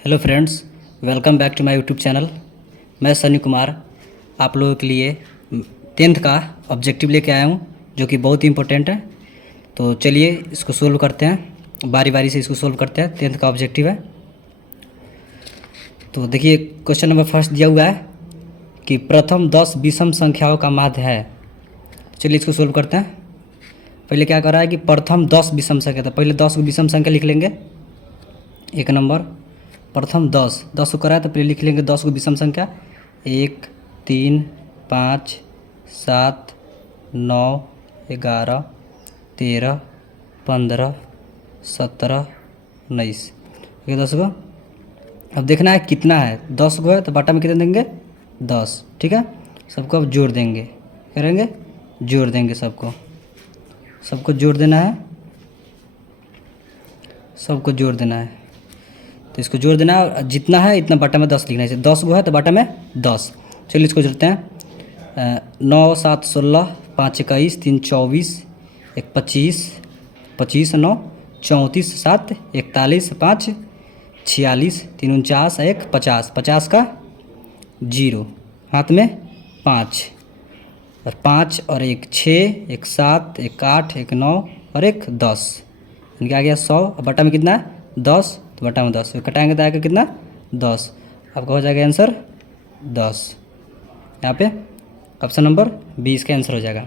Hello friends, welcome back to my YouTube channel. मैं सनी कुमार आप लोगों के लिए टेंथ का ऑब्जेक्टिव लेके आया हूँ, जो कि बहुत ही इंपॉर्टेंट है। तो चलिए इसको सोल्व करते हैं, बारी बारी से इसको सोल्व करते हैं। टेंथ का ऑब्जेक्टिव है। तो देखिए, क्वेश्चन नंबर फर्स्ट दिया हुआ है कि प्रथम 10 विषम संख्याओं का माध्य है। चलिए इसको सोल्व करते हैं। पहले क्या कर रहा है कि प्रथम 10 विषम संख्या, तो पहले 10 को विषम संख्या लिख लेंगे। एक नंबर प्रथम 10 को करा है तो पहले लिख लेंगे 10 को विषम संख्या। 1 3 5 7 9 11 13 15 17 19। ठीक है, 10 को अब देखना है कितना है। 10 को है तो बटा में कितने देंगे? 10। ठीक है, सबको अब जोड़ देंगे। करेंगे जोड़ देंगे, सबको जोड़ देना है, सबको जोड़ देना है। तो इसको जोड़ देना है, जितना है इतना बटा में 10 लिखना है। 10 गो है तो बटा में 10। चलिए इसको जोड़ते हैं। 9 7 16 5 21 3 24 1 25 25 9 34 7 41 5 46 3 49 1 50 50 का 0, हाथ में 5 और 5 और 1 6 1 7 1 8 1 9 और 1 10। इनके आ गया 100। अब बटा में कितना है? 10। तो बटा में 10 कटाएंगे तो आएगा कितना? 10। आपका हो जाएगा आंसर 10। यहाँ पे ऑप्शन नंबर 20 का आंसर हो जाएगा।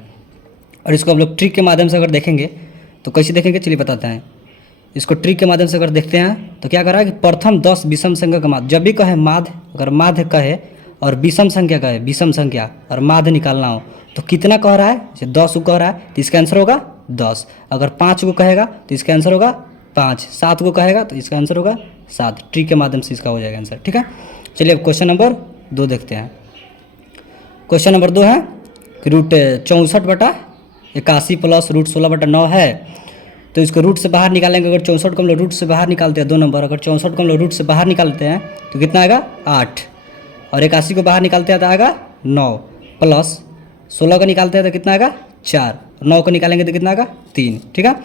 और इसको हम लोग ट्रिक के माध्यम से अगर देखेंगे तो कैसे देखेंगे, चलिए बताते हैं। इसको ट्रिक के माध्यम से अगर देखते हैं तो क्या कर रहा है कि प्रथम 10 विषम संख्या का माध्य, जब भी कहे माध्य, अगर माध्य कहे और विषम संख्या कहे, विषम संख्या और माध्य निकालना हो तो कितना कह रहा है? जैसे 10 को कह रहा है तो इसका आंसर होगा 10। अगर 5 को कहेगा तो इसका आंसर होगा 5। 7 को कहेगा तो इसका आंसर होगा 7। ट्रिक के माध्यम से इसका हो जाएगा आंसर। ठीक है, चलिए अब क्वेश्चन नंबर 2 देखते हैं। क्वेश्चन नंबर 2 है कि रूट 64/81 प्लस रूट 16/9 है। तो इसको रूट से बाहर निकालेंगे। अगर 64 को हम लोग रूट से बाहर निकालते हैं, 2 नंबर, अगर 64 को हम लोग रूट से बाहर निकालते हैं तो कितना आएगा? 8। और 81 को बाहर निकालते हैं तो आएगा 9, प्लस 16 को निकालते हैं तो कितना आएगा? 4। 9 को निकालेंगे तो कितना आएगा? 3। ठीक है,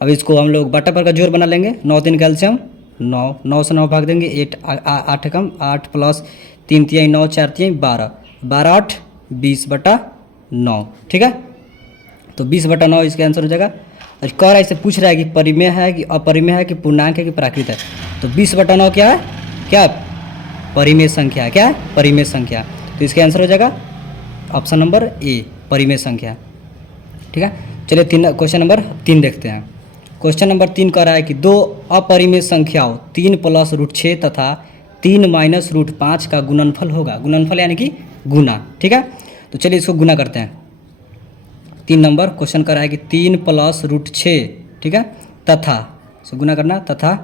अब इसको हम लोग बटा पर का जोड़ बना लेंगे। 9 3 कैल्शियम 9, 9 से 9 भाग देंगे, 8 कम 8 प्लस 3 3 9 4 3 12, 12 8 20/9। ठीक है, तो 20/9 इसका आंसर हो जाएगा। और कह रहा है, इससे पूछ रहा है कि परिमेय है कि अपरिमेय है कि पूर्णांक है कि प्राकृत है। तो 20/9 क्या है? क्या परिमेय संख्या है। क्या है? परिमेय संख्या। तो इसका आंसर हो जाएगा ऑप्शन नंबर ए, परिमेय संख्या। ठीक है, चलिए क्वेश्चन नंबर 3 देखते हैं। क्वेश्चन नंबर 3 कह रहा है कि दो अपरिमेय संख्याओं 3 प्लस रूट 6 तथा 3 माइनस रूट 5 का गुणनफल होगा। गुणनफल यानी कि गुना। ठीक है, तो चलिए इसको गुना करते हैं। 3 नंबर क्वेश्चन कर रहा है कि 3 प्लस रूट 6, ठीक है, तथा, इसको गुना करना, तथा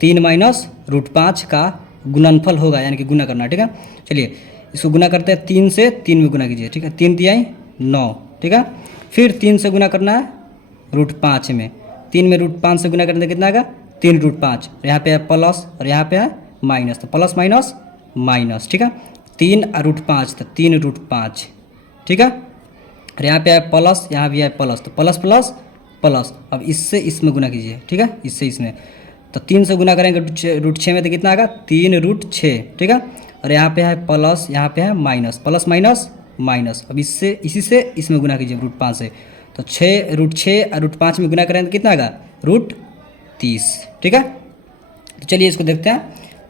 3 माइनस रूट 5 का गुणनफल होगा, यानी कि गुना करना। ठीक है, चलिए इसको गुना करते हैं। 3 से 3 में गुना कीजिए। ठीक है, 3 तिहाई 9। ठीक है, फिर 3 से गुना करना है रूट 5 में। 3 में रूट 5 से गुना करने कितना आएगा? 3 रूट 5। यहाँ पे है प्लस और यहाँ पे है माइनस, तो प्लस माइनस माइनस। ठीक है, 3 और रूट 5 तो 3 रूट 5। ठीक है, और यहाँ पे है प्लस, यहाँ भी है प्लस, तो प्लस प्लस प्लस। अब इससे इसमें गुना कीजिए। ठीक है, इससे इसमें, तो 3 से गुना करेंगे रूट 6 में तो कितना आएगा? 3 रूट 6। ठीक है, और यहाँ पे है प्लस, यहाँ पे है माइनस, प्लस माइनस माइनस। अब इससे इसी से इसमें गुना कीजिए रूट 5 से, तो 6 रूट 6 और रूट 5 में गुना करेंगे तो कितना आएगा? रूट 30। ठीक है, तो चलिए इसको देखते हैं।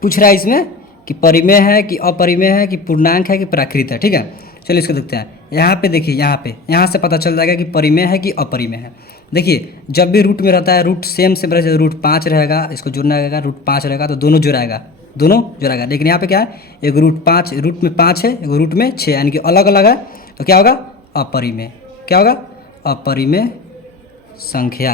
पूछ रहा है इसमें कि परिमेय है कि अपरिमेय है कि पूर्णांक है कि प्राकृत है। ठीक है, चलिए इसको देखते हैं। यहाँ पे देखिए, यहाँ से पता चल जाएगा कि परिमेय है कि अपरिमेय है। देखिए, जब भी रूट में रहता है, रूट सेम रूट 5 रहेगा, इसको जोड़ना रहेगा, रूट 5 रहेगा तो दोनों जोड़ाएगा। लेकिन यहाँ पे क्या है? एक रूट 5, रूट में 5 है, एक रूट में 6, यानी कि अलग अलग है, तो क्या होगा? अपरिमेय। क्या होगा? अपरिमेय संख्या।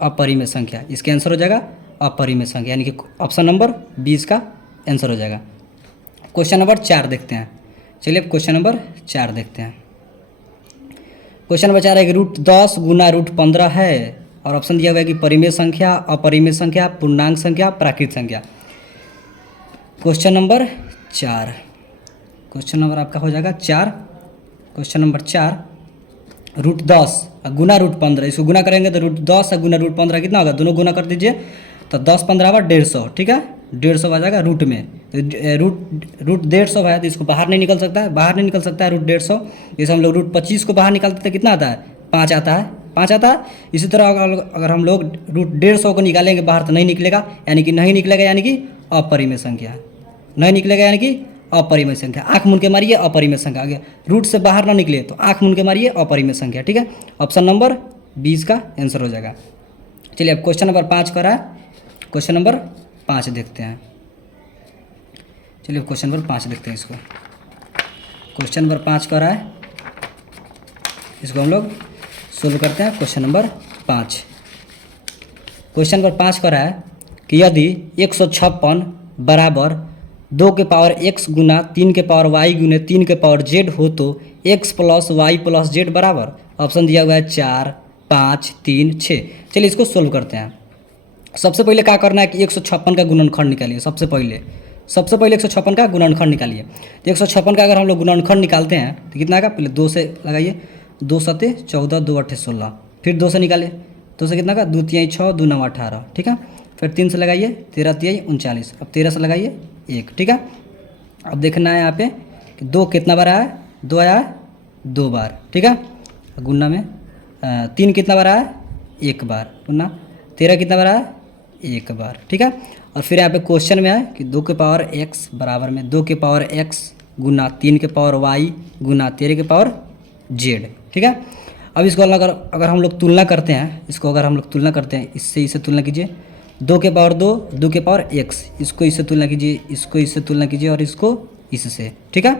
अपरिमेय संख्या, इसके आंसर हो जाएगा अपरिमेय संख्या, यानी कि ऑप्शन नंबर 20 का आंसर हो जाएगा। क्वेश्चन नंबर 4 देखते हैं। चलिए अब क्वेश्चन नंबर 4 देखते हैं। क्वेश्चन नंबर 4 है कि रूट 10 गुना रूट 15 है, और ऑप्शन दिया हुआ है कि परिमेय संख्या, अपरिमेय संख्या, पूर्णांक संख्या, प्राकृत संख्या। क्वेश्चन नंबर 4, क्वेश्चन नंबर आपका हो जाएगा 4। क्वेश्चन नंबर 4, रूट 10 गुना रूट 15, इसको गुना करेंगे तो रूट 10 गुना रूट 15 कितना होगा? दोनों गुना कर दीजिए, तो 10 15 बार 150, ठीक है, 150 आ जाएगा रूट में। तो रूट 150 है तो इसको बाहर नहीं निकल सकता है, बाहर नहीं निकल सकता है रूट 150। जैसे हम लोग रूट 25 को बाहर निकालते थे कितना आता है, 5 आता है, 5 आता है। इसी तरह अगर हम लोग रूट 150 को निकालेंगे बाहर तो नहीं निकलेगा, यानी कि नहीं निकलेगा, यानी कि अपरिमेय संख्या नहीं निकलेगा, यानी कि अपरिमेय संख्या। आँख मूंद के मारिए अपरिमेय संख्या आ गया। रूट से बाहर ना निकले तो आँख मूंद के मारिए अपरिमेय संख्या, ठीक है। ऑप्शन नंबर 20 का आंसर हो जाएगा। चलिए अब क्वेश्चन नंबर 5 करा है, क्वेश्चन नंबर 5 देखते हैं। चलिए क्वेश्चन नंबर 5 देखते हैं इसको। क्वेश्चन नंबर 5 करा है, इसको हम लोग सोल्व करते हैं। क्वेश्चन नंबर 5, क्वेश्चन नंबर 5 करा है कि यदि 156 बराबर 2 के पावर x गुना 3 के पावर y गुने 3 के पावर z हो तो x plus y plus z बराबर, ऑप्शन दिया हुआ है 4 5 3 6। चलिए इसको सोल्व करते हैं। सबसे पहले क्या करना है कि 156 का गुणनखंड निकालिए। सबसे पहले 156 का गुणनखंड निकालिए। तो 156 का अगर हम लोग गुणनखंड निकालते हैं तो कितना आएगा, पहले 2 से लगाइए, 2 सते 14 2 8 16, फिर 2 से निकालिए, 2 से कितना का 2 3 6 2 9 18, ठीक है। फिर 3 से लगाइए, 13 3 39, अब 13 से लगाइए 1, ठीक है। अब देखना है यहाँ पे कि 2 कितना बार आया, 2 आया 2 बार, ठीक है। गुना में 3 कितना बार आया, 1 बार, गुना 13 कितना बार आया, 1 बार, ठीक है। और फिर यहाँ पे क्वेश्चन में है कि 2 के पावर x बराबर में 2 के पावर x गुना 3 के पावर y गुना 13 के पावर z, ठीक है। अब इसको अगर हम लोग तुलना करते हैं, इसको अगर हम लोग तुलना करते हैं, इससे तुलना कीजिए। 2 के पावर 2, 2 के पावर x, इसको इससे तुलना कीजिए, इसको इससे तुलना कीजिए और इसको इससे, ठीक है।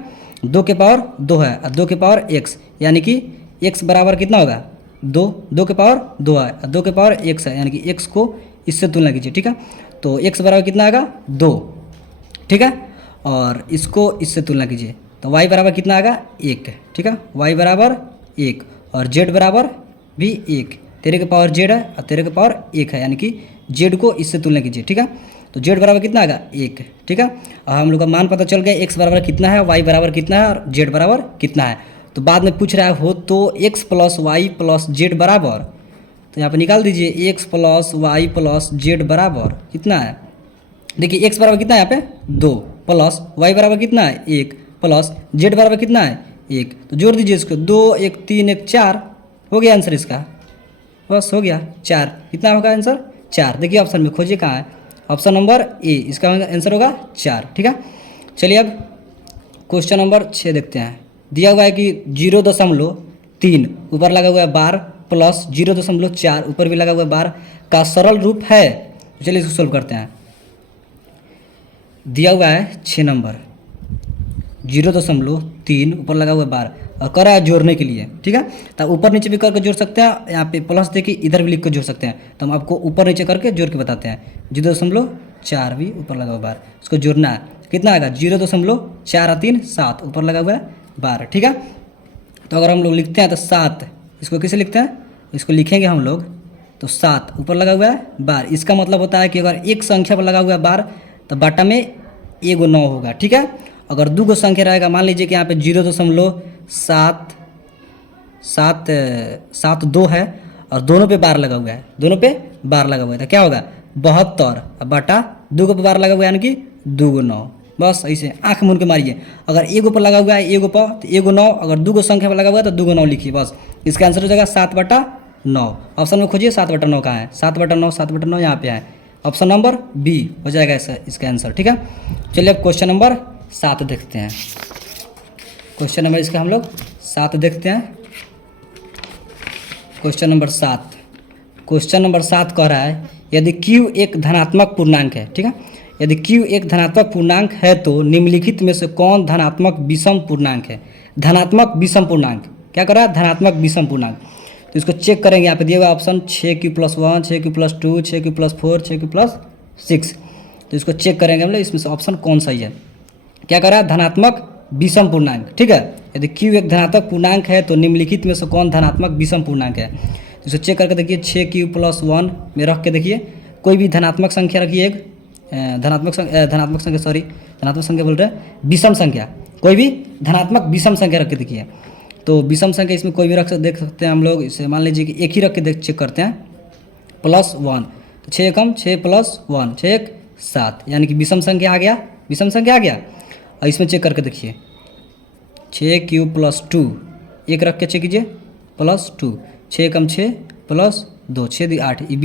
2 के पावर 2 है और 2 के पावर x, यानी कि x बराबर कितना होगा 2, 2 के पावर 2 है और 2 के पावर x है, यानी कि x को इससे तुलना कीजिए, ठीक है। तो x बराबर कितना आएगा 2, ठीक है। और इसको इससे तुलना कीजिए तो y बराबर कितना आएगा 1, ठीक है। y बराबर 1 और z बराबर भी 1, 13 के पावर z है और 13 के पावर 1 है, यानी कि z को इससे तुलना कीजिए, ठीक है। तो z बराबर कितना आएगा 1, ठीक है। और हम लोग का मान पता चल गया, x बराबर कितना है, y बराबर कितना है और z बराबर कितना है। तो बाद में पूछ रहा है हो तो x plus y plus z बराबर, तो यहाँ पर निकाल दीजिए x plus y plus z बराबर कितना है। देखिए x बराबर कितना है यहाँ पे 2, प्लस y बराबर कितना है 1, प्लस z बराबर कितना है 1। तो जोड़ दीजिए इसको, 2 1 3 1 4, हो गया आंसर इसका, बस हो गया 4। कितना होगा आंसर 4। देखिए ऑप्शन में खोजिए कहाँ है, ऑप्शन नंबर ए, इसका आंसर होगा 4, ठीक है। चलिए अब क्वेश्चन नंबर 6 देखते हैं। दिया हुआ है कि 0.3 ऊपर लगा हुआ है बार प्लस 0.4 ऊपर भी लगा हुआ है बार का सरल रूप है। चलिए इसको सोल्व करते हैं। दिया हुआ है 6 नंबर, 0.3 ऊपर लगा हुआ है बार और कर रहा है जोड़ने के लिए, ठीक है। तो ऊपर नीचे भी करके जोड़ सकते हैं, यहाँ पे प्लस देखिए इधर भी लिख कर जोड़ सकते हैं। तो हम आपको ऊपर नीचे करके जोड़ के बताते हैं। 0.4 भी ऊपर लगा हुआ बार, उसको जोड़ना है, कितना आएगा 0.4 और 3 7 ऊपर लगा हुआ है बार, ठीक है। तो अगर हम लोग लिखते हैं तो 7, इसको कैसे लिखते हैं, इसको लिखेंगे हम लोग तो 7 ऊपर लगा हुआ है बार। इसका मतलब होता है कि अगर एक संख्या पर लगा हुआ है बार तो बाटा में 1 9 होगा, ठीक है। अगर 2 संख्या रहेगा, मान लीजिए कि यहाँ पे 0.772 है और दोनों पे बार लगा हुआ है, दोनों पे बार लगा हुआ है, तो क्या होगा 72 बटा 2 पे बार लगा हुआ है, यानी कि 2 9। बस ऐसे आँख मूंद के मारिए। अगर 1 पर लगा हुआ है 1 पर तो 1 9, अगर 2 संख्या पर लगा हुआ है तो 2 9 लिखिए, बस इसका आंसर हो जाएगा 7/9। ऑप्शन में खोजिए 7/9 कहाँ है, 7/9 7/9 यहाँ पे है, ऑप्शन नंबर बी हो जाएगा इसका आंसर, ठीक है। चलिए अब क्वेश्चन नंबर 7 देखते हैं। क्वेश्चन नंबर इसका हम लोग 7 देखते हैं। क्वेश्चन नंबर 7, क्वेश्चन नंबर 7 कह रहा है यदि q एक धनात्मक पूर्णांक है, ठीक है। यदि q एक धनात्मक पूर्णांक है तो निम्नलिखित में से कौन धनात्मक विषम पूर्णांक है। धनात्मक विषम पूर्णांक क्या कर रहा है, धनात्मक विषम पूर्णांक। तो इसको चेक करेंगे, यहाँ पे दिया हुआ option 6q+1 6q+2 6q+4 6q+6। तो इसको चेक करेंगे हम लोग, इसमें से ऑप्शन कौन सही है। क्या कर रहा है, धनात्मक विषम पूर्णांक, ठीक है। यदि q एक धनात्मक पूर्णांक है तो निम्नलिखित में से कौन धनात्मक विषम पूर्णांक है। तो इसको चेक करके देखिए, 6q+1 में रख के देखिए, कोई भी धनात्मक संख्या रखिए, एक धनात्मक संख्या बोल रहे हैं, विषम संख्या, कोई भी धनात्मक विषम संख्या रख के देखिए। तो विषम संख्या इसमें कोई भी देख सकते हैं हम लोग। इसे मान लीजिए कि एक ही रख के चेक करते हैं, +1 तो 6 एकम 6 प्लस 1 6 1 7, यानी कि विषम संख्या आ गया, विषम संख्या आ गया। और इसमें चेक करके देखिए 6 क्यूब प्लस 2, एक रख के चेक कीजिए प्लस 2, 6 एकम 6 प्लस 2 6 2 8, ये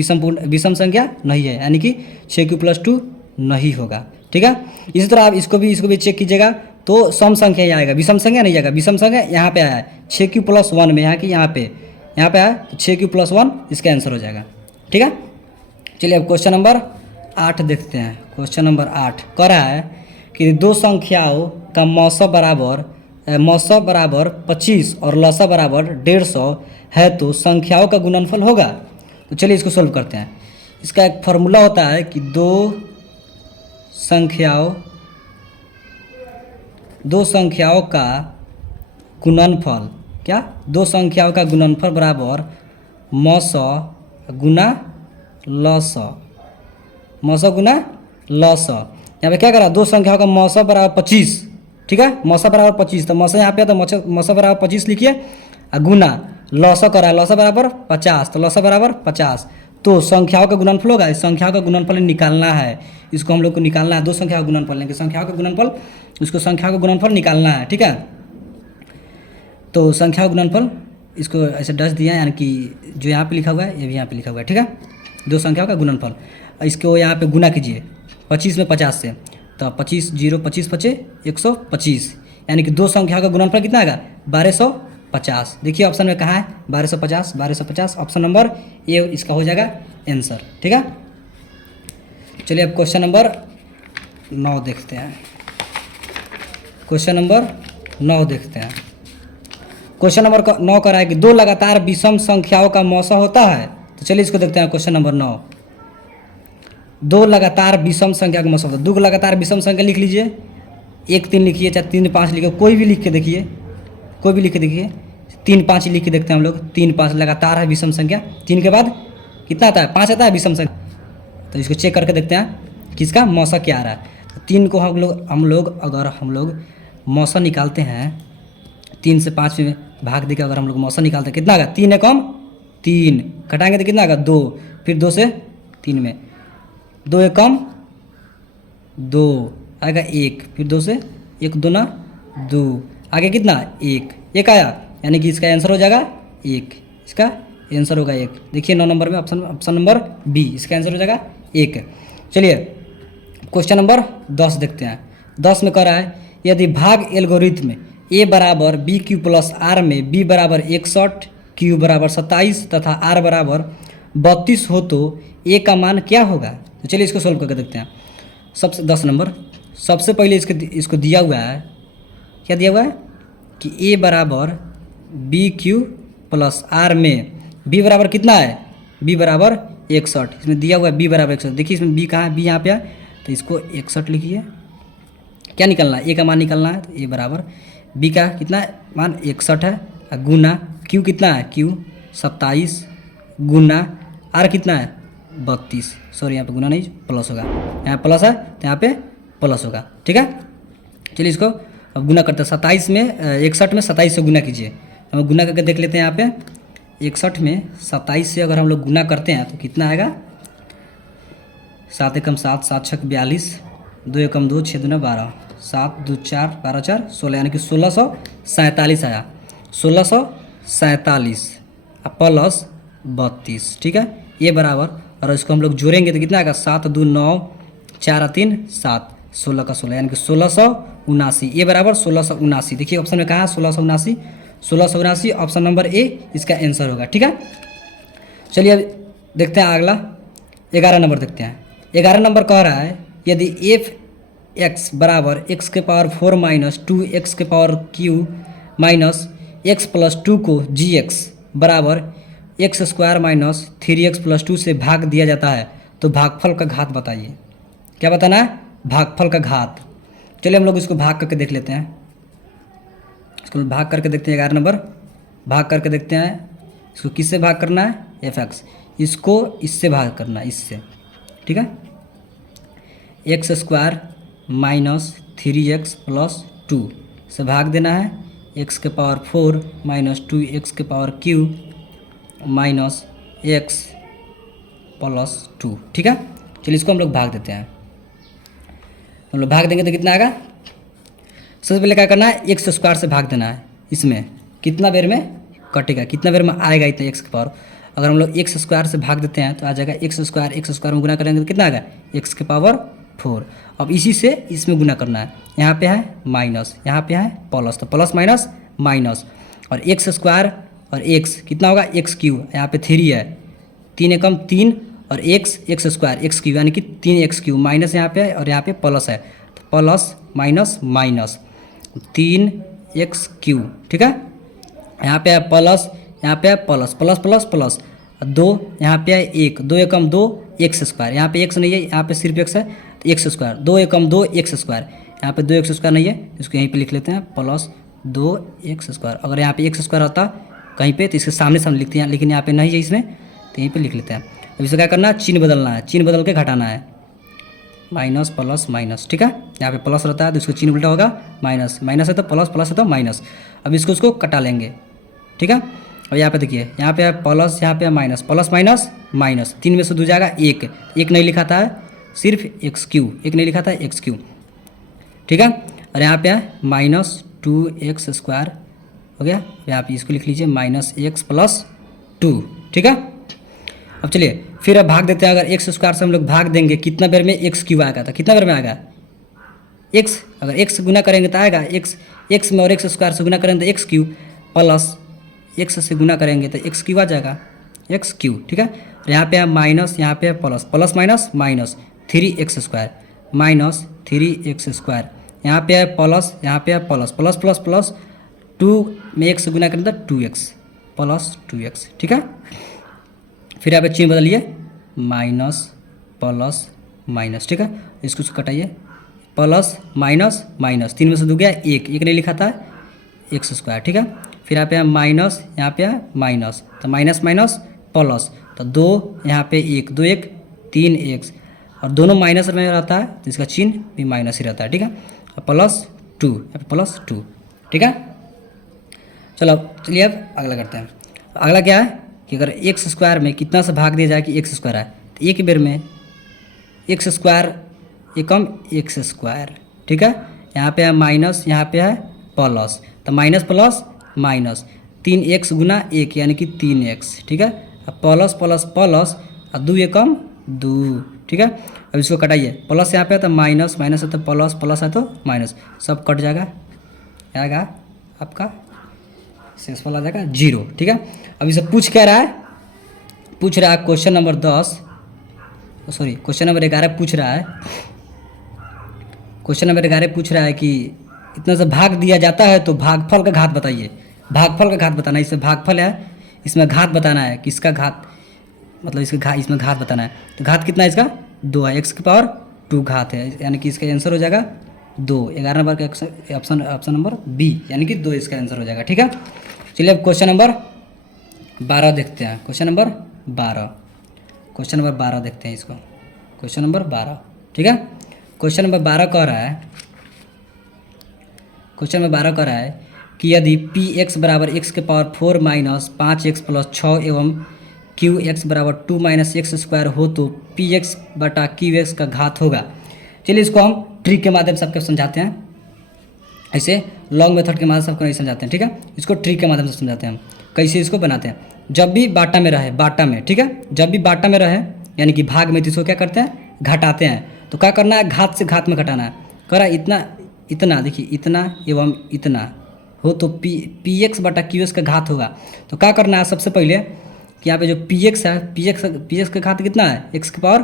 विषम संख्या नहीं है, यानी कि 6 क्यूब प्लस 2 नहीं होगा। ठीक है, इसी तरह आप इसको भी चेक कीजिएगा तो सम संख्या ही आएगा, विषम संख्या नहीं आएगा। विषम संख्या यहाँ पे आया है 6 क्यूब प्लस 1 में, यहाँ की यहाँ पे आया तो 6 क्यूब प्लस 1 इसका आंसर हो जाएगा। ठीक है, चलिए अब क्वेश्चन नंबर 8 देखते हैं। क्वेश्चन नंबर 8 कह रहा है कि दो संख्याओं का मौसा बराबर 25 और लसा बराबर 150 है तो संख्याओं का गुणनफल होगा। तो चलिए इसको सोल्व करते हैं। इसका एक फॉर्मूला होता है कि दो संख्याओं का गुणनफल, क्या, दो संख्याओं का गुणनफल बराबर मौसा गुना लसा, मौसा गुना लसा। यहाँ पे क्या करा, दो संख्याओं का मौसा बराबर 25, ठीक है, मौसा बराबर 25, तो मौसा यहाँ पे तो मौसा बराबर 25 लिखिए, और गुना लसा करा, लसा बराबर 50, तो लसा बराबर 50। तो संख्याओं का गुणनफल होगा, इस संख्याओं का गुणनफल निकालना है, इसको हम लोग को निकालना है। दो संख्याओं का गुणनफल लेंगे, संख्याओं का गुणनफल, उसको संख्याओं का गुणनफल निकालना है। ठीक है, तो संख्याओं का गुणनफल इसको ऐसे डच दिया, यानी कि जो यहाँ पे लिखा हुआ है ये भी यहाँ पे लिखा हुआ है। ठीक है, दो संख्याओं का गुणनफल, इसको यहाँ पे गुना कीजिए 25 में 50 से, तो 25 0 25 25 125, यानी कि दो संख्याओं का गुणनफल कितना आएगा 1250। देखिए ऑप्शन में कहाँ है 1250, ऑप्शन नंबर ए इसका हो जाएगा आंसर। ठीक है, चलिए अब क्वेश्चन नंबर 9 देखते हैं। क्वेश्चन नंबर 9 देखते हैं। क्वेश्चन नंबर 9 कह रहा है कि दो लगातार विषम संख्याओं का मौसा होता है। तो चलिए इसको देखते हैं। क्वेश्चन नंबर 9, दो लगातार विषम संख्या का मौसा होता है। दो लगातार विषम संख्या लिख लीजिए, 1 3 लिखिए, चाहे 3 5 लिखिए, कोई भी लिख के देखिए, कोई भी लिख के देखिए। 3 5 लिख के देखते हैं हम लोग, 3 5 लगातार है विषम संख्या, 3 के बाद कितना आता है 5 आता है विषम संख्या। तो इसको चेक करके देखते हैं कि इसका मौसा क्या आ रहा है। तो 3 को अगर हम लोग मौसा निकालते हैं, 3 से 5 में भाग देकर अगर हम लोग मौसा निकालते हैं कितना आएगा, 3 एकम 3, घटाएंगे तो कितना आएगा 2, फिर 2 से 3 में 2 एकम 2 आएगा 1, फिर 2 से 1 दूना 2, आगे कितना 1 आया, यानी कि इसका आंसर हो जाएगा 1, इसका आंसर होगा 1। देखिए 9 नंबर में ऑप्शन नंबर बी, इसका आंसर हो जाएगा 1। चलिए क्वेश्चन नंबर 10 देखते हैं। 10 में कह रहा है यदि भाग एल्गोरिथम ए बराबर बी क्यू प्लस आर में बी बराबर 61, क्यू बराबर 27 तथा आर बराबर 32 हो तो ए का मान क्या होगा। तो चलिए इसको सोल्व करके देखते हैं। 10 नंबर, सबसे पहले इसको दिया हुआ है, क्या दिया हुआ है कि ए बराबर बी क्यू प्लस आर में बी बराबर कितना है, बी बराबर 61, इसमें दिया हुआ है बी बराबर 61। देखिए इसमें बी कहाँ है, बी यहाँ पे है, तो इसको 61 लिखिए। क्या निकलना है, ए का मान निकलना है, तो ए बराबर बी का कितना मान 61 है, गुना क्यू कितना है, क्यू 27 गुना आर कितना है 32, सॉरी यहाँ पे गुना नहीं प्लस होगा, यहाँ प्लस है तो यहाँ पे प्लस होगा। ठीक है, चलिए इसको अब गुना करते हैं। 27 में 61 में 27 से गुना कीजिए, हम गुना करके देख लेते हैं। यहाँ पे 61 में 27 से अगर हम लोग गुना करते हैं तो कितना आएगा, 7 एकम 7, 7 छक 42, 2 एकम 2, 6 दूना 12, 7 2 4 12 4 16, यानी कि 1647 आया, 1647 प्लस 32। ठीक है, ये बराबर, और इसको हम लोग जोड़ेंगे तो कितना आएगा 7 2 9, 4 3 7, 16 का 16, यानी कि 1679, ये बराबर 1679। देखिए ऑप्शन में कहा है 1679 ऑप्शन नंबर ए इसका आंसर होगा। ठीक है, चलिए अब देखते हैं अगला 11 नंबर देखते हैं। 11 नंबर कह रहा है यदि एफ एक्स बराबर एक्स के पावर 4 माइनस 2 एक्स के power Q minus x plus 2 को जी एक्स बराबर x square minus 3x plus 2 से भाग दिया जाता है तो भागफल का घात बताइए। क्या बताना है, भागफल का घात। चलिए हम लोग इसको भाग करके देख लेते हैं, इसको भाग करके देखते हैं। 11 नंबर भाग करके देखते हैं, इसको किससे भाग करना है, एफ एक्स, इसको इससे भाग करना है, इससे। ठीक है, x square minus 3x plus 2 से भाग देना है, एक्स के पावर 4 माइनस 2 एक्स के पावर क्यू माइनस एक्स +2, ठीक है। चलिए इसको हम लोग भाग देते हैं। हम लोग भाग देंगे तो कितना आएगा, सबसे पहले क्या करना है, एक्स स्क्वायर से भाग देना है। इसमें कितना बेर में कटेगा, कितना बेर में आएगा इतना एक्स की पावर। अगर हम लोग एक्स स्क्वायर से भाग देते हैं तो आ जाएगा एक्स स्क्वायर में गुना करेंगे तो कितना आएगा, एक्स की पावर 4। अब इसी से इसमें गुना करना है, यहाँ पे है माइनस, यहाँ पे है प्लस, तो प्लस माइनस माइनस, और एक्स स्क्वायर और एक्स कितना होगा, एक्स क्यूब, यहाँ पे 3 है, 3 एकम 3 और एक्स स्क्वायर एक्स क्यूब यानी कि 3x क्यूब, माइनस यहाँ पे है और यहाँ पे प्लस है, तो plus minus minus 3x cube, ठीक है। यहाँ पे है प्लस, यहाँ पे है प्लस प्लस प्लस प्लस 2, यहाँ पे है 1, 2 एकम 2 एक्स स्क्वायर, यहाँ पे एक्स नहीं है, यहाँ पे सिर्फ एक्स है तो एक्स स्क्वायर, 2 एकम 2 एक्स स्क्वायर, यहाँ पे 2 एक्स स्क्वायर नहीं है, इसको यहीं पे लिख लेते हैं प्लस 2 एक्स स्क्वायर। अगर यहाँ पे एक्स स्क्वायर होता कहीं पे तो इसके सामने सामने लिखते हैं, लेकिन यहाँ पे नहीं है इसमें, तो यहीं पे लिख लेते हैं। अब इसे क्या करना है, चिन्ह बदलना है, चिन्ह बदल के घटाना है, माइनस प्लस माइनस, ठीक है। यहाँ पे प्लस रहता है तो इसको चिन्ह उल्टा होगा, माइनस, माइनस है तो प्लस, प्लस है तो माइनस। अब इसको कटा लेंगे, ठीक है। अब यहाँ पे देखिए, यहाँ पे है प्लस, यहाँ पे है माइनस, प्लस माइनस माइनस, 3 में से 2 जाएगा 1, 1 नहीं लिखा था सिर्फ एक्स क्यूब, 1 नहीं लिखा था एक्स क्यूब, ठीक है। और यहाँ पे है -2x स्क्वायर हो गया। यहाँ पे इसको लिख लीजिए -x + 2, ठीक है। अब चलिए फिर अब भाग देते हैं। अगर एक्स स्क्वायर से हम लोग भाग देंगे कितना बेर में एक्स क्यूब आएगा, तो कितना बेर में आएगा एक्स, अगर एक्स गुना करेंगे तो आएगा एक्स में, और एक्स स्क्वायर से गुना करेंगे तो एक्स क्यूब, प्लस एक्स से गुना करेंगे तो एक्स क्यूब आ जाएगा, एक्स क्यूब, ठीक है। और यहाँ पे है माइनस, यहाँ पे है plus, plus minus minus 3x square, minus 3x square, यहाँ पे है प्लस, यहाँ पे है प्लस, प्लस प्लस प्लस 2 में एक्स से गुना करें तो 2x + 2x, ठीक है। फिर यहाँ पे चिन्ह बदलिए, माइनस प्लस माइनस, ठीक है। इसको कटाइए, प्लस माइनस माइनस, 3 में से 2 गया 1, 1 नहीं लिखा था एक्स स्क्वायर, ठीक है। फिर यहाँ पे है माइनस, यहाँ पे है माइनस, तो माइनस माइनस प्लस, तो 2 यहाँ पे 1, 2 1 3x, और दोनों माइनस में रहता है तो इसका चिन्ह भी माइनस ही रहता है, ठीक है। +2, यहाँ पे +2, ठीक है। चलिए अब अगला करते हैं। अगला क्या है कि अगर एक्स स्क्वायर में कितना से भाग दिया जाए कि एक्स स्क्वायर है, तो एक बेर में एक्स स्क्वायर एकम एक्स स्क्वायर, ठीक है। यहाँ पे है माइनस, यहाँ पे है प्लस, तो माइनस प्लस माइनस 3x गुना 1 यानी कि 3x, ठीक है। अब प्लस प्लस प्लस और 2 एकम 2, ठीक है। अब इसको कटाइए, प्लस यहाँ पे है तो माइनस, माइनस है तो प्लस, प्लस है तो माइनस, सब कट जाएगा, आएगा आपका शेषफल आ जाएगा 0, ठीक है। अब इसे पूछ क्या रहा है, पूछ रहा है question number 10, sorry question number 11 पूछ रहा है, क्वेश्चन नंबर 11 पूछ रहा है कि इतना से भाग दिया जाता है तो भागफल का घात बताइए। भागफल का घात बताना है, इसमें भागफल है, इसमें घात बताना है, किसका घात, मतलब इसमें घात बताना है। तो घात कितना है इसका, 2 है, x की पावर 2 घात है, यानी कि इसका आंसर हो जाएगा 2। 11 नंबर का ऑप्शन नंबर बी, यानी कि 2 इसका आंसर हो जाएगा, ठीक है। चलिए अब क्वेश्चन नंबर 12 देखते हैं। क्वेश्चन नंबर 12 देखते हैं इसको, क्वेश्चन नंबर 12, ठीक है। क्वेश्चन नंबर 12 कह रहा है, क्वेश्चन नंबर 12 कह रहा है कि यदि px बराबर x के पावर 4 माइनस 5x प्लस 6 एवं qx बराबर 2 माइनस x स्क्वायर हो तो px बटा qx का घात होगा। चलिए इसको हम ट्रिक के माध्यम से सबको समझाते हैं, ऐसे लॉन्ग मेथड के माध्यम से सबको नहीं समझाते हैं, ठीक है। इसको ट्रिक के माध्यम से समझाते हैं हम, कैसे इसको बनाते हैं। जब भी बाटा में रहे, बाटा में, ठीक है, जब भी बाटा में रहे यानी कि भाग में, तो इसको क्या करते हैं, घटाते हैं। तो क्या करना है, घात से घात में घटाना है। कह रहा है इतना इतना, देखिए इतना एवं इतना हो तो पी एक्स बटा क्यू एक्स का घात होगा। तो क्या करना है, सबसे पहले कि यहाँ पे जो पी एक्स है, पी एक्स का घात कितना है, एक्स की पावर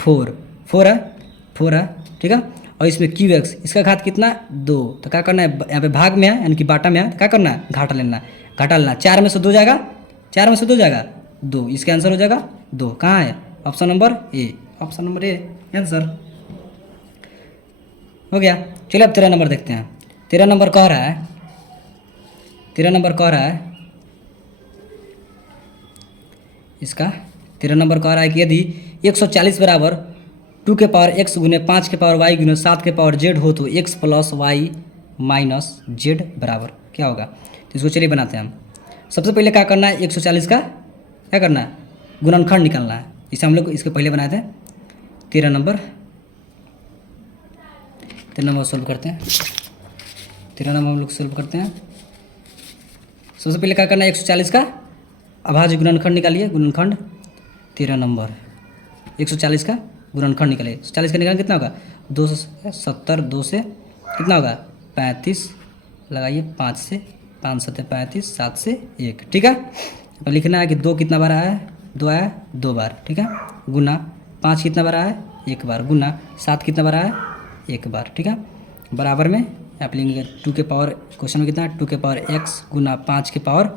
4 है, ठीक है। और इसमें क्यू एक्स, इसका घात कितना 2। तो क्या करना है, यहाँ पे भाग में है यानी कि बाटा में है, तो क्या करना है, घाटा लेना, 4 में से 2 जाएगा, 4 में से 2 जाएगा 2, इसका आंसर हो जाएगा 2। कहाँ है, option number A, option number A answer हो गया। चलिए अब 13 नंबर देखते हैं। 13 नंबर कह रहा है, 13 नंबर कह रहा है इसका 13 नंबर कह रहा है कि यदि 140 बराबर 2 के पावर x गुने 5 के पावर y गुने 7 के पावर z हो तो x plus y minus z बराबर क्या होगा। तो इसको चलिए बनाते हैं हम। सबसे पहले क्या करना है, 140 का क्या करना है, गुणनखंड निकालना है। इसे हम लोग इसके पहले बनाए थे। 13 नंबर सोल्व करते हैं। 13 नंबर हम लोग सोल्व करते हैं। सबसे पहले क्या करना है, 140 का अभाज्य गुणनखंड निकालिए। गुणनखंड 13 नंबर 140 का गुणनखंड निकालिए। 40 का निकालना कितना होगा, 270, 2 से कितना होगा 35 लगाइए, 5 से 5 7 35, 7 से 1। ठीक है, अब लिखना है कि 2 कितना बार आया है, 2 आया 2 बार। ठीक है, गुना 5 कितना बार आया है, 1 बार। गुना 7 कितना बार आया है, 1 बार। ठीक है, बराबर में आप लेंगे 2 के पावर, क्वेश्चन में कितना है 2 के पावर x गुना 5 के पावर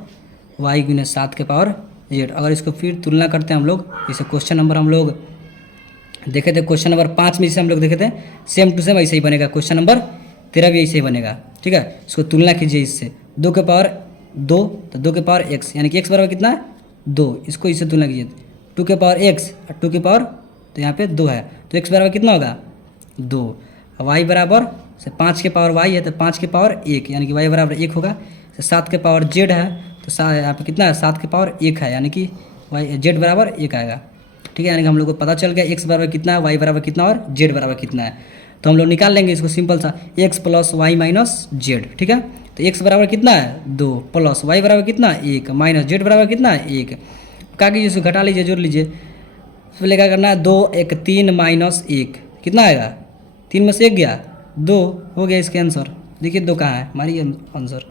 y गुना 7 के पावर z। अगर इसको फिर तुलना करते हैं हम लोग, जैसे क्वेश्चन नंबर हम लोग देखे थे, क्वेश्चन नंबर 5 में जैसे हम लोग देखे थे, सेम टू सेम ऐसे ही बनेगा। क्वेश्चन नंबर 13 भी ऐसे ही बनेगा। ठीक है, इसको तुलना कीजिए इससे, 2 के पावर 2 तो 2 के पावर x, यानी कि x बराबर कितना है 2। इसको इससे तुलना कीजिए, 2 के पावर x और 2 के पावर तो यहाँ पे 2 है, तो x बराबर कितना होगा 2। y बराबर से 5 के पावर y है तो 5 के पावर 1, यानी कि y बराबर 1 होगा। 7 के पावर z है तो यहाँ पे कितना है 7 के पावर 1 है, यानी कि z बराबर 1 आएगा। ठीक है, यानी कि हम लोग को पता चल गया x बराबर कितना है, y बराबर कितना और z बराबर कितना है। तो हम लोग निकाल लेंगे इसको सिंपल सा, x plus y minus z. ठीक है, तो x बराबर कितना है 2 प्लस y बराबर कितना 1 माइनस z बराबर कितना 1। क्या कीजिए, इसको घटा लीजिए, जोड़ लीजिए। पहले क्या करना है, 2 1 3 माइनस 1 कितना आएगा, 3 में से 1 गया 2, हो गया इसके आंसर। देखिए 2 कहाँ है, हमारी आंसर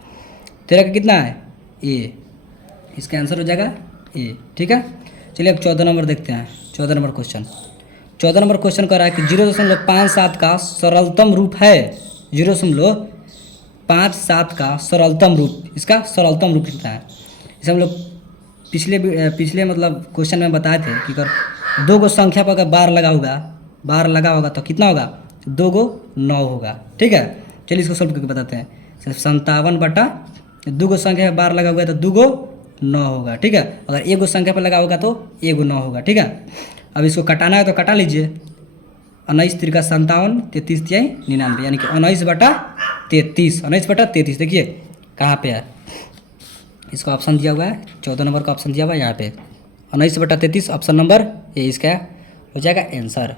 13 का कितना है ए, इसका आंसर हो जाएगा ए। ठीक है, चलिए अब 14 नंबर देखते हैं। 14 नंबर क्वेश्चन, 14 नंबर क्वेश्चन कह रहा है कि 0.57 का सरलतम रूप है। 0.57 का सरलतम रूप, इसका सरलतम रूप कितना है। इसे हम लोग पिछले मतलब क्वेश्चन में बताए थे कि अगर 2 गो संख्या पर अगर बार लगा होगा तो कितना होगा, 2 गो 9 होगा। ठीक है, चलिए इसको सोल्व करके बताते हैं। 57 बटा 2 गो संख्या पर बार लगा हुआ है तो 2 गो 9 होगा। ठीक है, अगर 1 गो संख्या पर लगा होगा तो 1 गो 9 होगा। ठीक है, अब इसको कटाना है तो कटा लीजिए। 19 3 57, 33 तिहाई 99, यानी कि 19 बटा 33। 19 बटा 33 देखिए कहाँ पे है, इसका ऑप्शन दिया हुआ है, 14 नंबर का ऑप्शन दिया हुआ है यहाँ पे, 19 बटा 33 ऑप्शन नंबर ए इसका हो जाएगा आंसर।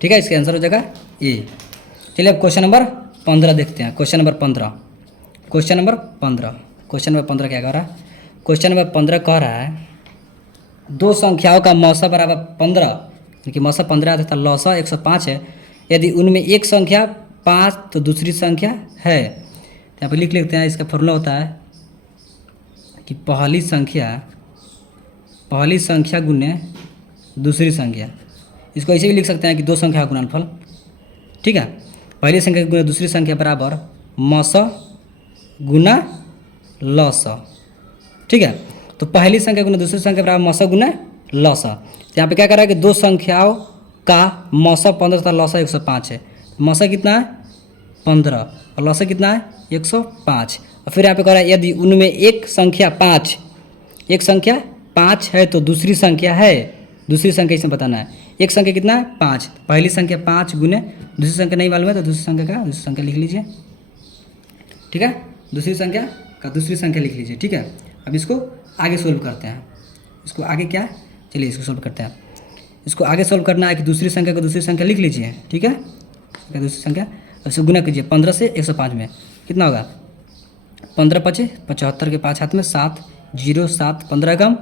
ठीक है, इसका आंसर हो जाएगा ए। चलिए अब क्वेश्चन नंबर 15 देखते हैं। क्वेश्चन नंबर 15 क्या कह रहा है, क्वेश्चन नंबर 15 कह रहा है 2 संख्याओं का मौसा बराबर 15, क्योंकि मौसा 15 तथा लौसा 105 है। यदि उनमें एक संख्या 5 तो दूसरी संख्या है। यहाँ पर लिख लेते हैं, इसका फॉर्मूला होता है कि पहली संख्या गुने दूसरी संख्या। इसको ऐसे भी लिख सकते हैं कि 2 संख्या का गुणनफल। ठीक है, पहली संख्या गुना दूसरी संख्या बराबर मौसा गुना लौसा। ठीक है, तो पहली संख्या गुना दूसरी संख्या बराबर मौसा गुना लौसा। यहाँ पे क्या कर रहा है कि 2 संख्याओं का मौसा 15 तथा लौसा 105 है। मौसा कितना है 15 और लौसा कितना है 105। और फिर यहाँ पे कह रहा है यदि उनमें एक संख्या 5 है तो दूसरी संख्या है। दूसरी संख्या इसमें बताना है, एक संख्या कितना है 5, पहली संख्या 5 गुने दूसरी संख्या नहीं मालूम है तो दूसरी संख्या लिख लीजिए। ठीक है, दूसरी संख्या लिख लीजिए। ठीक है, अब इसको आगे सोल्व करते हैं। इसको आगे क्या, चलिए इसको सोल्व करते हैं। इसको आगे सोल्व करना है कि दूसरी संख्या को दूसरी संख्या लिख लीजिए। ठीक है, दूसरी संख्या उसको गुना कीजिए 15 से 105 में कितना होगा, 15 5 75 के 5 हाथ में 7 0 7 15 कम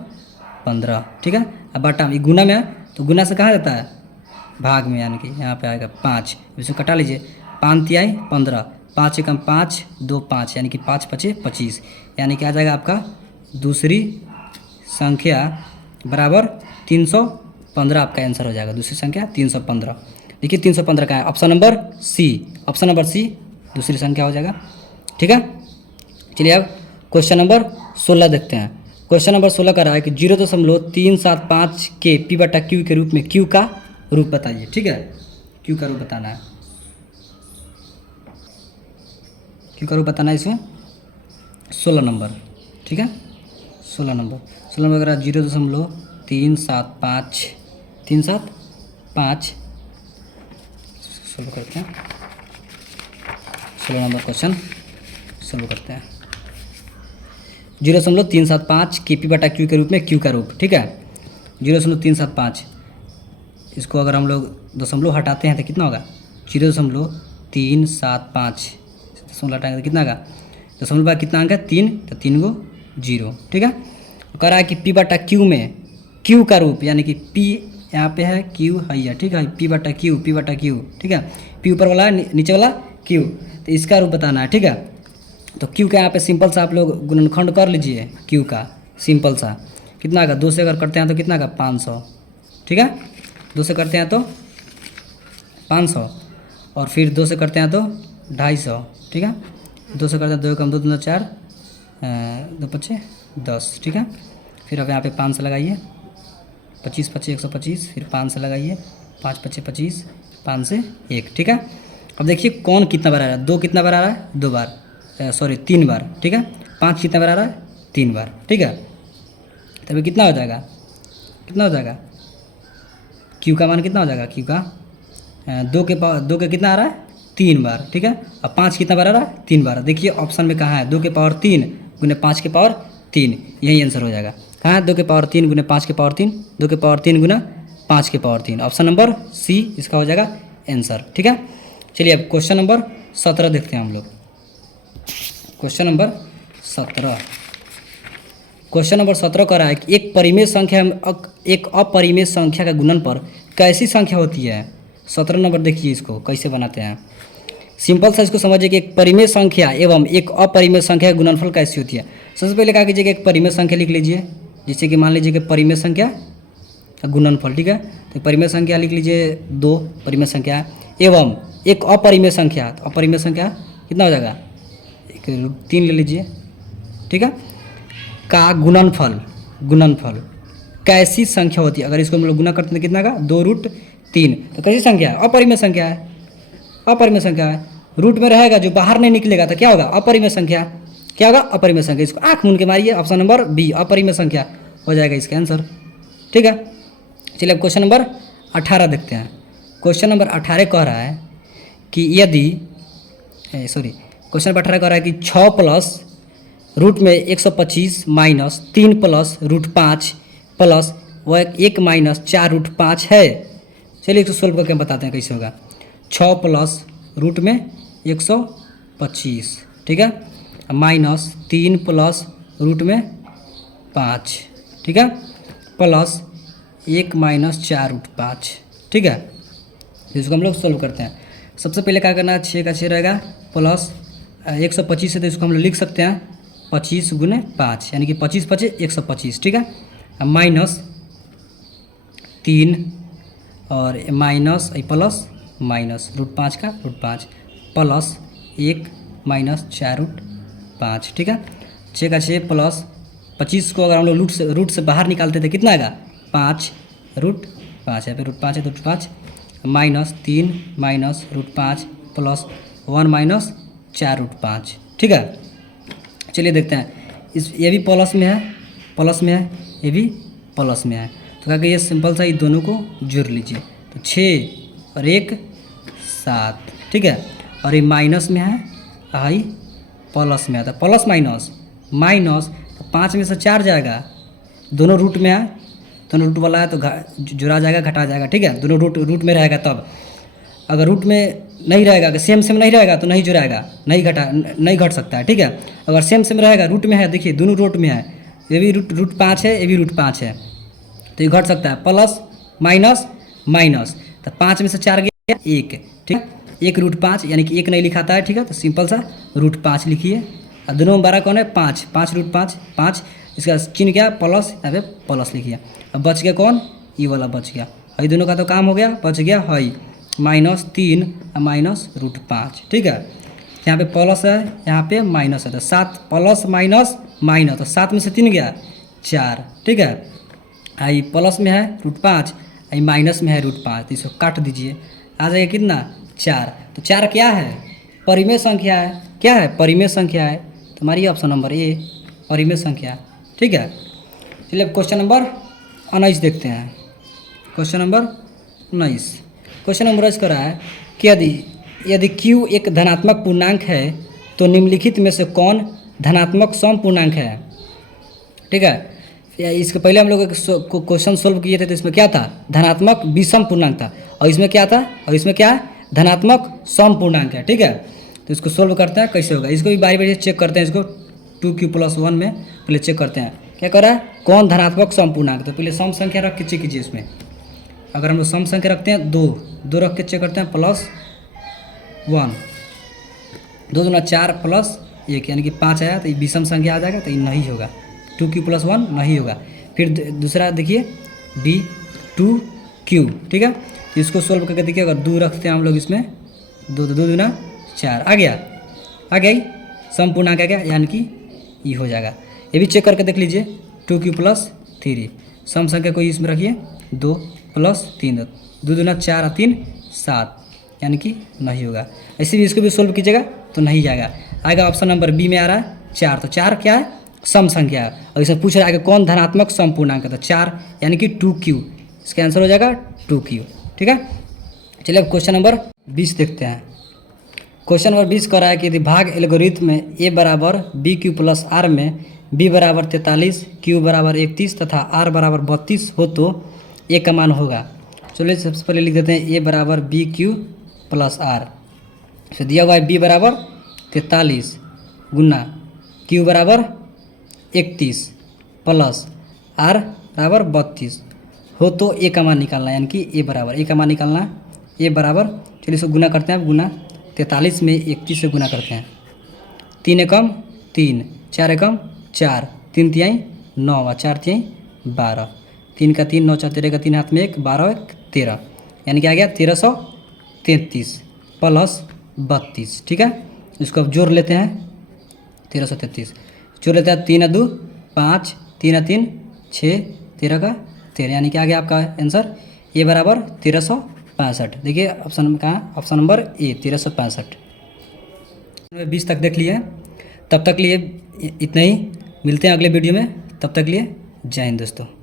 15। ठीक है, अब बटा ये गुना में है तो गुना से कहाँ जाता है भाग में, यानी कि यहाँ पे आएगा 5। इसको कटा लीजिए, 5 तिहाई 15, 5 एकम 5 2 5, यानी कि 5 5 25, यानी कि आ जाएगा आपका दूसरी संख्या बराबर 315। आपका आंसर हो जाएगा दूसरी संख्या 315। देखिए 315 का है ऑप्शन नंबर सी दूसरी संख्या हो जाएगा। ठीक है, चलिए अब क्वेश्चन नंबर 16 देखते हैं। क्वेश्चन नंबर 16 का रहा है कि 0.375 के पी बटा क्यू के रूप में क्यू का रूप बताइए। ठीक है, क्यू का रूप बताना है, इसमें 16 नंबर। ठीक है, 16 नंबर अगर 0.375 सोल्व करते हैं। 16 नंबर क्वेश्चन सोल्व करते हैं। 0.375 के पी बटा क्यू के रूप में क्यू का रूप। ठीक है, 0.375। इसको अगर हम लोग दशमलव हटाते हैं तो कितना होगा? 0.375। दशमलव हटाएंगे तो कितना होगा? दशमलव बाद कितना अंक है? 3, तो 3 गो 0। ठीक है। कह रहा है कि P बटा Q में Q का रूप, यानी कि P यहाँ पे है, Q है यह। ठीक है, P बटा Q, P बटा Q। ठीक है, P ऊपर वाला है, नीचे वाला Q, तो इसका रूप बताना है। ठीक है, तो Q का यहाँ पे सिंपल सा आप लोग गुणनखंड कर लीजिए। Q का सिंपल सा कितना आएगा? 2 से अगर करते हैं तो कितना आएगा? 500। ठीक है, 2 से करते हैं तो 500, और फिर 2 से करते हैं तो 250। ठीक है, 2 से करते हैं 2 कम 2 2 4, 2 5 10। ठीक है, फिर अब यहाँ पे 5 से लगाइए, 25 25 125, फिर 5 से लगाइए, 5 5 25, 5 से 1। ठीक है, अब देखिए कौन कितना बार आ रहा है? 2 कितना बार आ रहा है? 2 बार, सॉरी 3 बार। ठीक है, 5 कितना बार आ रहा है? 3 बार। ठीक है, तभी कितना हो जाएगा? कितना हो जाएगा? Q का मान कितना हो जाएगा? Q का 2 के कितना आ रहा है? 3 बार। ठीक है, अब 5 कितना बार आ रहा है? 3 बार। देखिए ऑप्शन में कहाँ है? 2 के पावर 3 गुने 5 के पावर 3, यही आंसर हो जाएगा। कहाँ है? 2 के पावर 3 गुने 5 के पावर 3, 2 के पावर 3 गुना 5 के पावर 3। ऑप्शन नंबर सी इसका हो जाएगा आंसर। ठीक है, चलिए अब क्वेश्चन नंबर 17 देखते हैं हम लोग। क्वेश्चन नंबर 17, क्वेश्चन नंबर 17 कह रहा है कि एक अपरिमेय संख्या का गुणन पर कैसी संख्या होती है? 17 नंबर देखिए इसको कैसे बनाते हैं। सिंपल सा इसको समझिए कि एक परिमेय संख्या एवं एक अपरिमेय संख्या का गुणनफल कैसी होती है। सबसे पहले क्या कीजिएगा? एक परिमेय संख्या लिख लीजिए, जैसे कि मान लीजिए कि परिमेय संख्या का गुणनफल। ठीक है, तो परिमेय संख्या लिख लीजिए 2 परिमेय संख्या, एवं एक अपरिमेय संख्या, तो अपरिमेय संख्या कितना हो जाएगा? 3 ले लीजिए। ठीक है, का गुणनफल कैसी संख्या होती है? अगर इसको हम लोग गुना करते हैं तो कितना का? 2√3। तो कैसी संख्या है? अपरिमेय संख्या है। अपरिमेय संख्या है, रूट में रहेगा, जो बाहर नहीं निकलेगा तो क्या होगा? अपरिमेय संख्या। क्या होगा? अपरिमेय संख्या। इसको आँख मूंद के मारिए, ऑप्शन नंबर बी अपरिमेय संख्या हो जाएगा इसका आंसर। ठीक है, चलिए अब क्वेश्चन नंबर 18 देखते हैं। क्वेश्चन नंबर 18 कह रहा है कि यदि क्वेश्चन नंबर 18 कह रहा है कि 6 प्लस रूट में 125 माइनस 3 प्लस √5 प्लस 1 माइनस 4√5 है। चलिए इसको सोल्व करके हम बताते हैं कैसे होगा। 6 प्लस रूट में 125, ठीक है, माइनस 3 प्लस रूट में 5, ठीक है, प्लस 1 माइनस 4√5। ठीक है, इसको हम लोग सोल्व करते हैं। सबसे पहले क्या करना है? 6 का 6 रहेगा, प्लस 125 है तो इसको हम लोग लिख सकते हैं 25 गुने 5, यानी कि 25 25 125। ठीक है, माइनस 3 और माइनस प्लस माइनस √5 का √5 प्लस 1 माइनस 4√5। ठीक है, 6 का 6 प्लस 25 को अगर हम लोग रूट से बाहर निकालते थे कितना आएगा? 5√5, यहाँ पे √5 है तो √5 माइनस 3 माइनस √5 प्लस 1 माइनस 4√5। ठीक है, चलिए देखते हैं। ये भी प्लस में है, ये भी प्लस में है, तो क्या कहिए? सिंपल सा ये दोनों को जोड़ लीजिए, तो 6 और 1 7। ठीक है, और ये माइनस में है, आई प्लस में है, तो प्लस माइनस तो 5 में से 4 जाएगा, दोनों रूट में है, दोनों रूट वाला है तो जुड़ा जाएगा, घटा जाएगा। ठीक है, दोनों रूट में रहेगा तब। अगर रूट में नहीं रहेगा, सेम नहीं रहेगा तो नहीं जुड़ाएगा, नहीं घट सकता है। ठीक है, अगर सेम रहेगा, रूट में है, देखिए दोनों रूट में है, ये भी रूट 5 है, ये भी रूट 5 है, तो ये घट सकता है। प्लस माइनस तो 5 में से 4 गया 1। ठीक है, 1 √5 यानी कि 1 नहीं लिखाता है। ठीक है, तो सिंपल सा √5 लिखिए। और दोनों में बड़ा कौन है? 5 √5, इसका चिन्ह क्या? प्लस, यहाँ पे प्लस लिखिए। अब बच गया कौन? ये वाला बच गया, और दोनों का तो काम हो गया, बच गया है -3 माइनस √5। ठीक है, यहाँ पे प्लस है, यहाँ पे माइनस है, तो 7 प्लस माइनस, तो 7 में से 3 गया 4। ठीक है, आई प्लस में है √5, आई माइनस में है √5, तो इसको काट दीजिए, आ जाएगा कितना? 4। तो 4 क्या है? परिमेय संख्या है। क्या है? परिमेय संख्या है, तो हमारी ऑप्शन नंबर ए परिमेय संख्या। ठीक है, चलिए अब क्वेश्चन नंबर 19 देखते हैं। क्वेश्चन नंबर 19 कर रहा है कि यदि Q एक धनात्मक पूर्णांक है तो निम्नलिखित में से कौन धनात्मक सम पूर्णांक है? ठीक है, इसके पहले हम लोग एक क्वेश्चन सोल्व किए थे, तो इसमें क्या था, धनात्मक विषम पूर्णांक था, और इसमें क्या था, और इसमें क्या है, धनात्मक सम पूर्णांक है। ठीक है, तो इसको सोल्व करते हैं कैसे होगा, इसको भी बारी बारी चेक करते हैं। इसको 2q+1 में पहले चेक करते हैं क्या कर रहा है, कौन धनात्मक सम पूर्णांक। तो पहले सम संख्या रख के चेक कीजिए। इसमें अगर हम लोग सम संख्या रखते हैं 2 रख के चेक करते हैं, +1, 2 दूना 4 +1 यानी कि 5 आया, तो ये विषम संख्या आ जाएगा, तो ये नहीं होगा, 2q+1 नहीं होगा। फिर दूसरा देखिए b2q। ठीक है, तो इसको सोल्व करके देखिए, अगर 2 रखते हैं हम लोग इसमें, 2 दूना 4 आ गया, सम पूर्णांक आ गया, यानी कि ये हो जाएगा। ये भी चेक करके देख लीजिए, 2q+3 सम संख्या को इसमें रखिए, 2 + 3, 2 दूना 4 और 3 7, यानी कि नहीं होगा। ऐसे भी इसको भी सोल्व कीजिएगा तो नहीं जाएगा, आएगा ऑप्शन नंबर बी में आ रहा है 4। तो 4 क्या है, सम संख्या है, और इसमें पूछ रहा है कि कौन धनात्मक सम पूर्णांक है, तो 4 यानी कि 2q, इसका आंसर हो जाएगा 2q। ठीक है, चलिए अब क्वेश्चन नंबर 20 देखते हैं। क्वेश्चन नंबर 20 कर रहा है कि यदि भाग एल्गोरिथम में a = bq+r में b = 43, q = 31 तथा r = 32 हो तो a का मान होगा। चलिए सबसे पहले लिख देते हैं a = bq+r। फिर दिया हुआ है b = 43 गुना q = 31 प्लस r = 32 हो तो a का मान निकालना है, यानी कि a का मान निकालना है। a बराबर, चलिए इसको गुना करते हैं, गुना 43 में 31 से गुना करते हैं, 3 एकम 3, 4 एकम 4, 3 तिहाई 9 और 4 तिहाई 12, 3 का 3, 9 4 13 का 3 हाथ में 1, 12 1 13, यानी कि आ गया 1333 प्लस 32। ठीक है, इसको अब जोड़ लेते हैं, 1333 जोड़ लेते हैं, 3 2 5, 3 3 6, 13 का 13, यानी कि आ गया आपका आंसर a = 1365। देखिए ऑप्शन में कहाँ, ऑप्शन नंबर ए 1365। 20 तक देख लिए, तब तक लिए इतना ही, मिलते हैं अगले वीडियो में, तब तक लिए जय हिंद दोस्तों।